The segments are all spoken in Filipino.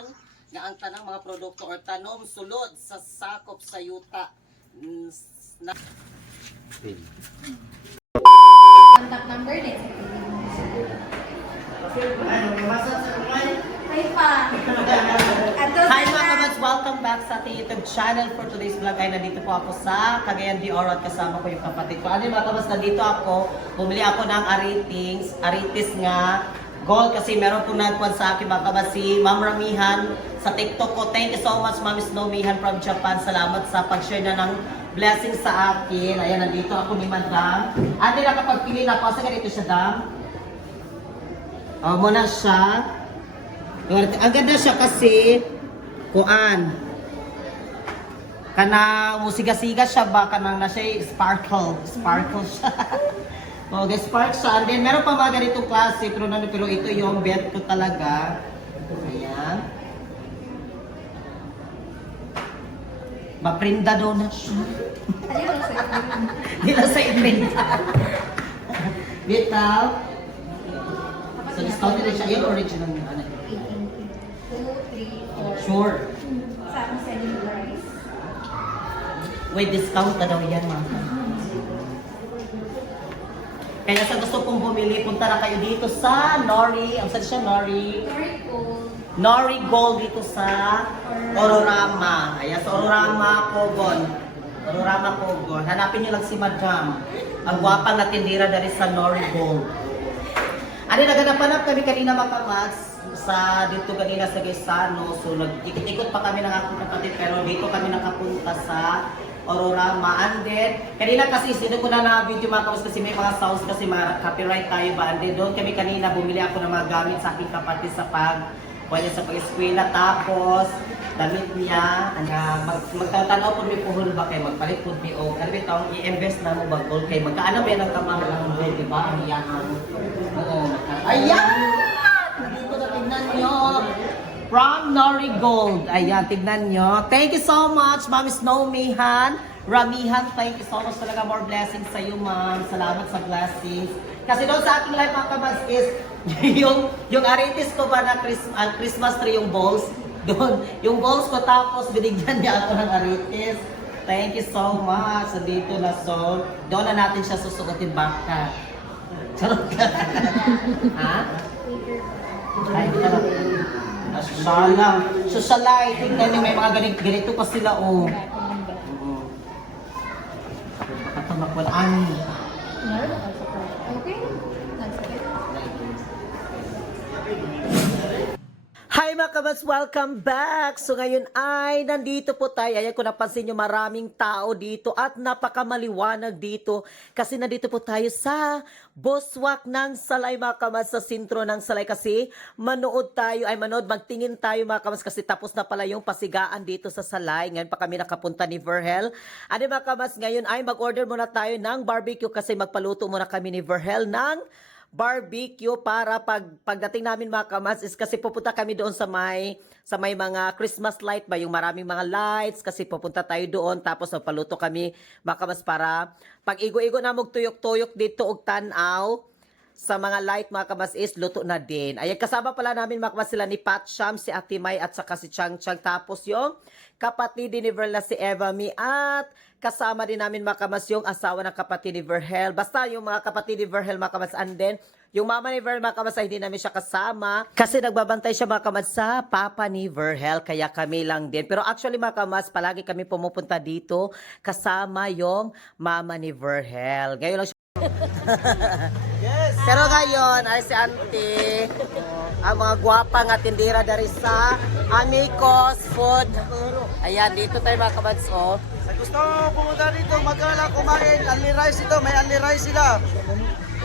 karon nga ang tanang mga produkto or tanom sulod sa sakop sa yuta. Contact number din. Hi pa. Hi mga kabats! Welcome back sa ating YouTube channel. For today's vlog ay nandito po ako sa Cagayan de Oro at kasama ko yung kapatid ko. Ano yung mga kabats, nandito ako. Bumili ako ng aritis nga gold kasi meron po nagpuan sa akin mga kabats si Ma'am Ramihan sa TikTok ko. Thank you so much Ma'am Snowmihan from Japan. Salamat sa pag-share na ng blessing sa akin. Ayan, nandito ako ni Madam. Ate, nakapagpili na ako. Asa ganito siya, Dam? Muna siya. Ang ganda siya kasi kuan kanang musiga-siga siya ba kanang na siya sparkle siya. Okay, spark siya. And then meron pa mga ganitong klase pero ito yung bet ko talaga. Ayan. Maprinda daw na siya. Hindi lang sa iprinda. Bitaw. So discounted na siya. Yung original niya. Ano? 2, 3, 4. Sure. Sa selling price. Wait, discount na daw yan, ma'am. Kaya sa gusto kong bumili, punta na kayo dito sa Nori. Ang saan siya, Nori? Nori Gold dito sa Ororama. Ayan, sa Ororama, Kogon. Ororama, Kogon. Hanapin niyo lang si Madam. Ang gwapang na tindira dari sa Nori Gold. Ano, naganapanap kami kanina mga kamats sa dito kanina sa Gaisano. So, nag-ikot-ikot pa kami ng aking kapatid pero dito kami nakapunta sa Ororama. And then, kanina kasi sino ko na video mga kamats kasi may mga sounds kasi copyright tayo ba. And then, doon kami kanina bumili ako ng mga gamit sa aking kapatid sa sa pag-eskwela. Tapos, damit niya, magtatanaw po may puhol ba kayo, magpalit po may o. Ano ba i-invest na mo ba gold kayo? Magkaano ba ang kamahal ng gold, di ba? Ang iyahan. Oo. Ayan! Dito na tignan nyo. From Nori Gold. Ayan, tignan nyo. Thank you so much, Ma'am Snowmihan. Ramihan, thank you so much talaga. More blessings sa iyo, ma'am. Salamat sa blessings. Kasi doon sa aking life, mga kabats, is yung aritis ko ba na Christmas tree, yung balls, doon, yung balls ko tapos binigyan niya ako ng aritis. Thank you so much. So dito na so, doon na natin siya susuotin baka. Charot ka. Ha? Ay, charot. Salang. Susalay. Tingnan niyo, may mga ganito pa sila, oh. Makatamakwalaan. Okay. Hi mga kabats! Welcome back! So ngayon ay nandito po tayo. Ayan, kung napansin nyo, maraming tao dito at napakamaliwanag dito kasi nandito po tayo sa Boswak ng Salay mga kabats, sa sentro ng Salay kasi magtingin tayo mga kabats kasi tapos na pala yung pasigaan dito sa Salay. Ngayon pa kami nakapunta ni Verhel. Ano mga kabats, ngayon ay mag-order muna tayo ng barbecue kasi magpaluto muna kami ni Verhel ng barbecue para pagdating namin mga kamats is kasi pupunta kami doon sa may mga Christmas light ba, yung maraming mga lights kasi pupunta tayo doon tapos paluto kami mga kamats para pag igo-igo na magtuyok-tuyok dito og tanaw sa mga light mga kamats is luto na din. Ayan, kasama pala namin mga kamats sila ni Pat Sham, si Ate May at saka si Chang Chang, tapos yung kapatid ni Verhel si Eva Mi at kasama din namin mga kamats yung asawa ng kapatid ni Verhel. Basta yung mga kapatid ni Verhel mga kamats, and then yung mama ni Verhel mga kamats ay hindi namin siya kasama kasi nagbabantay siya mga kamats sa papa ni Verhel, kaya kami lang din. Pero actually mga kamats, palagi kami pumupunta dito kasama yung mama ni Verhel. Ngayon lang siya. Yes. Pero ngayon ay si Auntie, ang mga gwapa nga tindira dari sa Amicos Food. Ayan, dito tayo mga kabats, oh. Sa gusto pumunta dito, magkala kumain, only rice ito, may only rice sila.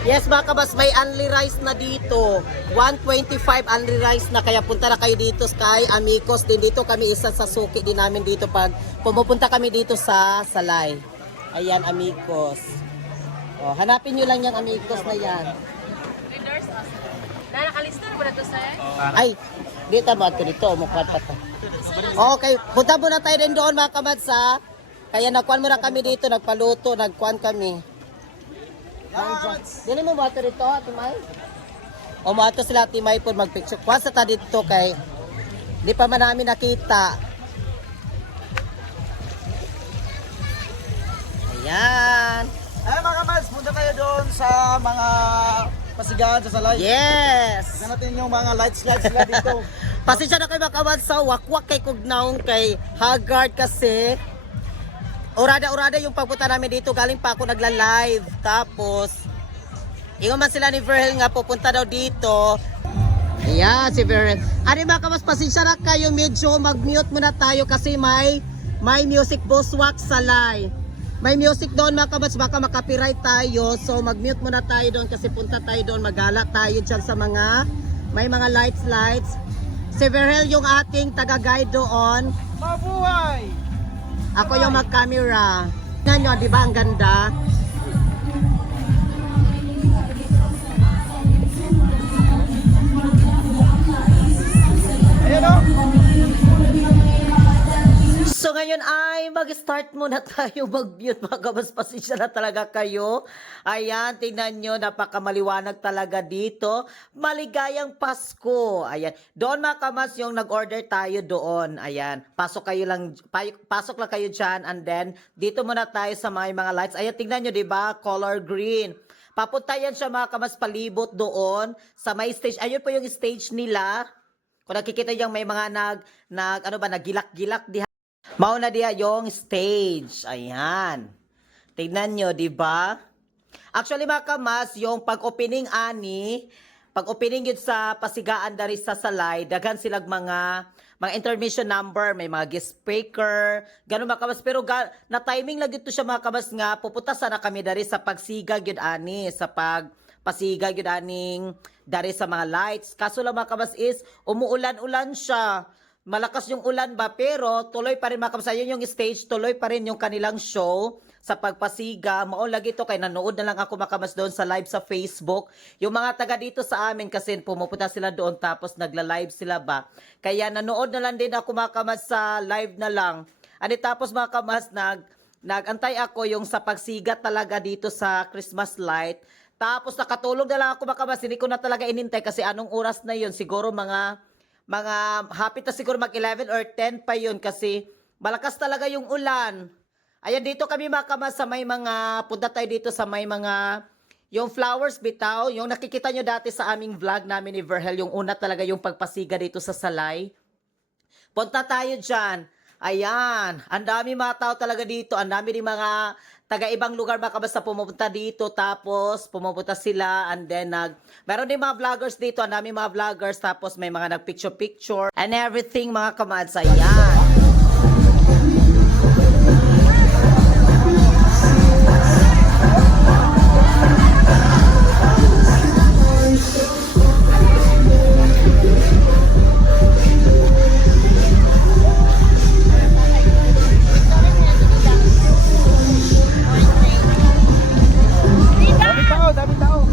Yes mga kabats, may only rice na dito. 125 only rice na, kaya punta na kayo dito kay Amicos. Din dito kami isa sa suki din namin dito pag pumupunta kami dito sa Salay. Ayan, Amicos. Oh, hanapin nyo lang yung Amicos na yan. Nakalista na ba na ito, sir? Ay, dito ba ito dito? Umukwad pa ito. Okay, punta muna tayo din doon mga kamats ha. Kaya nagkuhan muna kami dito, nagpaluto, nagkuhan kami. Dili mo ba ito dito, Ate May? O mo ato sila Ate May po magpicture. Kuha sa ta dito kay Hindi pa man namin nakita. Ayan. Ay mga kamads, punta tayo doon sa mga pasigahan sa Salay. Yes! Tignan natin yung mga lights nila dito. Pasensya na kayo makawan sa wakwak kay Kugnaong kay Haggard kasi urada-urada yung pagpunta namin dito. Galing pa ako nagla-live. Tapos, ingon man sila ni Verhel nga pupunta daw dito. Ayan, si Verhel. Ano mga kamas, pasensya na kayo. Medyo mag-mute muna tayo kasi may music buswak sa live. May music doon mga kamas, baka makapiright tayo. So mag-mute muna tayo doon kasi punta tayo doon. Magala tayo dyan sa may mga lights. Si Verhel yung ating taga-guide doon. Mabuhay! Ako yung mag-camera. Tingnan nyo, di ba ang ganda? Ayan o! So ngayon ay mag-start muna tayo mag-mute mga kabas. Pasensya na talaga kayo. Ayan, tingnan nyo, napakamaliwanag talaga dito. Maligayang Pasko. Ayan, doon mga kabas yung nag-order tayo doon. Ayan, pasok lang kayo dyan and then dito muna tayo sa mga lights. Ayan, tingnan nyo, di ba? Color green. Papunta yan siya mga kabas palibot doon sa may stage. Ayun po yung stage nila. Kung nakikita yung may mga naggilak-gilak diha. Mauna diya yung stage. Ayan. Tignan nyo, di ba? Actually, mga kamas, yung pag-opening yun sa pasigaan dari sa Salay, daghan silag mga intermission number, may mga guest speaker, ganun mga kamas. Pero na timing lang ito siya mga kamas nga, pupunta sana kami dari sa pagsigag yun sa pagpasigag yun aning dari sa mga lights. Kaso lang mga kamas is, umuulan-ulan siya. Malakas yung ulan ba, pero tuloy pa rin mga kabas. Yun yung stage, tuloy pa rin yung kanilang show sa pagpasiga. Maon lagi ito, kay nanood na lang ako makabas doon sa live sa Facebook. Yung mga taga dito sa amin kasi pumupunta sila doon tapos nagla-live sila ba. Kaya nanood na lang din ako makabas sa live na lang. Tapos mga kabas, nagantay ako yung sa pagsiga talaga dito sa Christmas light. Tapos nakatulog na lang ako makabas. Hindi ko na talaga inintay kasi anong oras na yun. Siguro mga hapit na siguro mag 11 or 10 pa yun kasi malakas talaga yung ulan. Ayan, dito kami makamas sa may mga, punta tayo dito sa may mga, yung flowers bitaw, yung nakikita nyo dati sa aming vlog namin ni Verhel, yung una talaga yung pagpasiga dito sa Salay. Punta tayo dyan. Ayan, ang dami mga tao talaga dito, ang dami rin mga taga-ibang lugar baka basta pumupunta dito, tapos pumupunta sila, and then meron din mga vloggers dito, ang dami mga vloggers, tapos may mga nag-picture-picture, and everything mga kamads, ayan. Dami tao.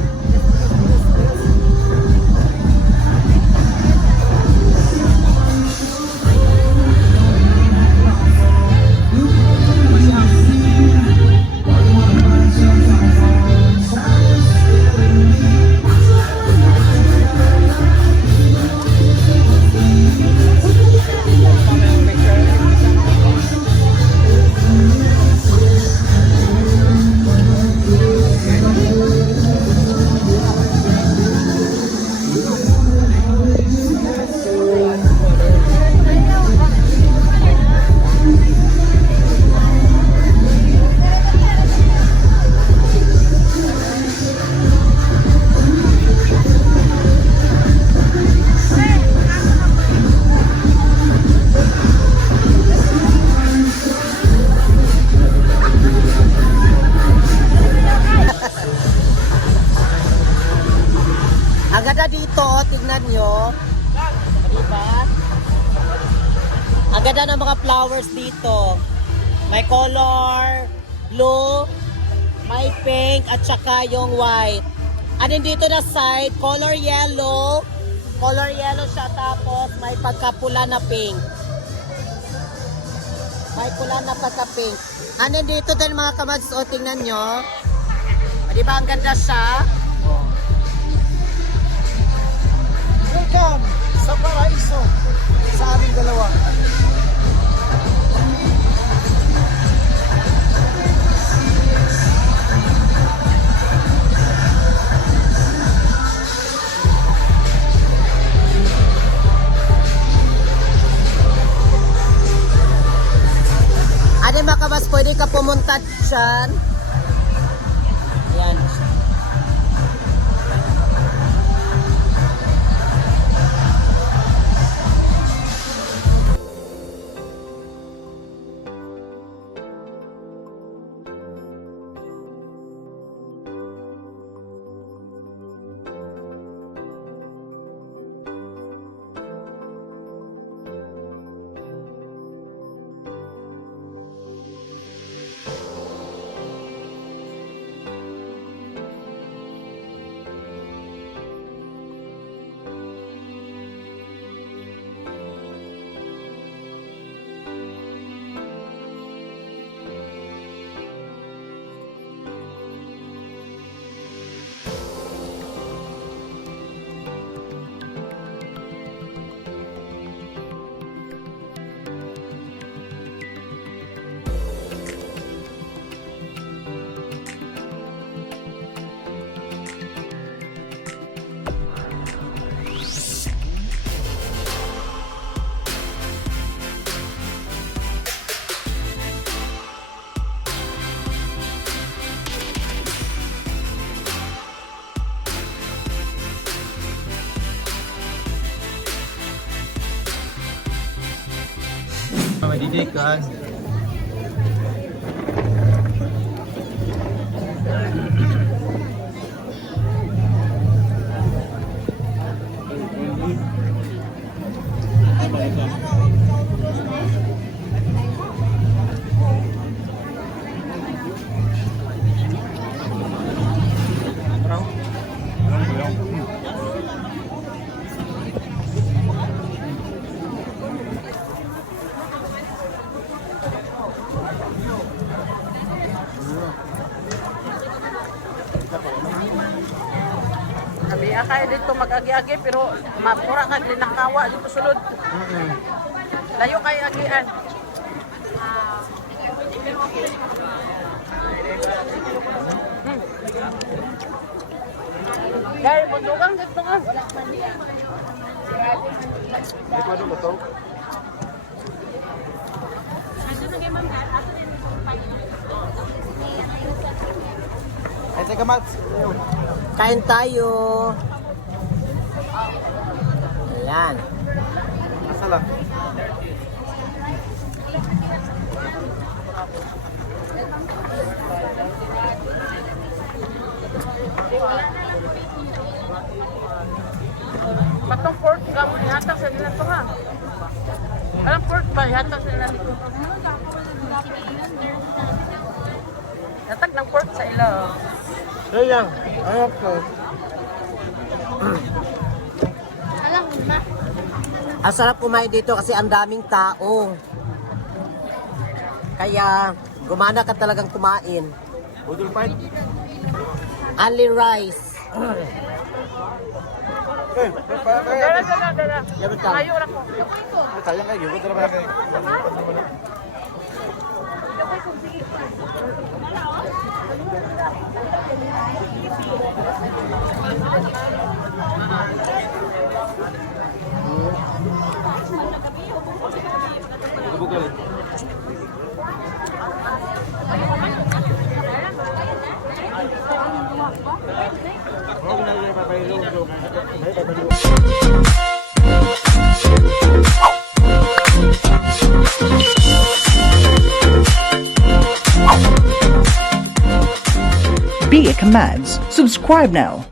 Ang ganda dito, tignan nyo. Diba? Ang ganda ng mga flowers dito. May color, blue, may pink, at saka yung white. And then dito na side, color yellow. Color yellow siya, tapos may pagkapula na pink. May pula na pagka-pink. And then dito din mga kamads, o tingnan nyo. Diba ang ganda siya? Welcome sa Paraiso, sa aming pwede ka pumunta dyan. Yan. Madidikan. Sabi akay dito mag-agi-agi pero mapura ka linakawa dito sulod. Layo kay agian. Dari bundugang dito nga. Ay, teka, Max. Kain tayo. Ayan. Asa lang? Patong pork gamon ihatag sa nila to ha. Alam pork ba ihatag sa nila dito? Hatag ng pork sa ila. Sayang. Ayok ko. Alam mo na. Ang sarap kumain dito kasi ang daming tao. Kaya gumana ka talagang kumain. Budol pa. Only rice. Dala. Yan ka. Ayaw ra ko. Sayang kayo. Budol pa kayo. Budol. Be a Commands. Subscribe now.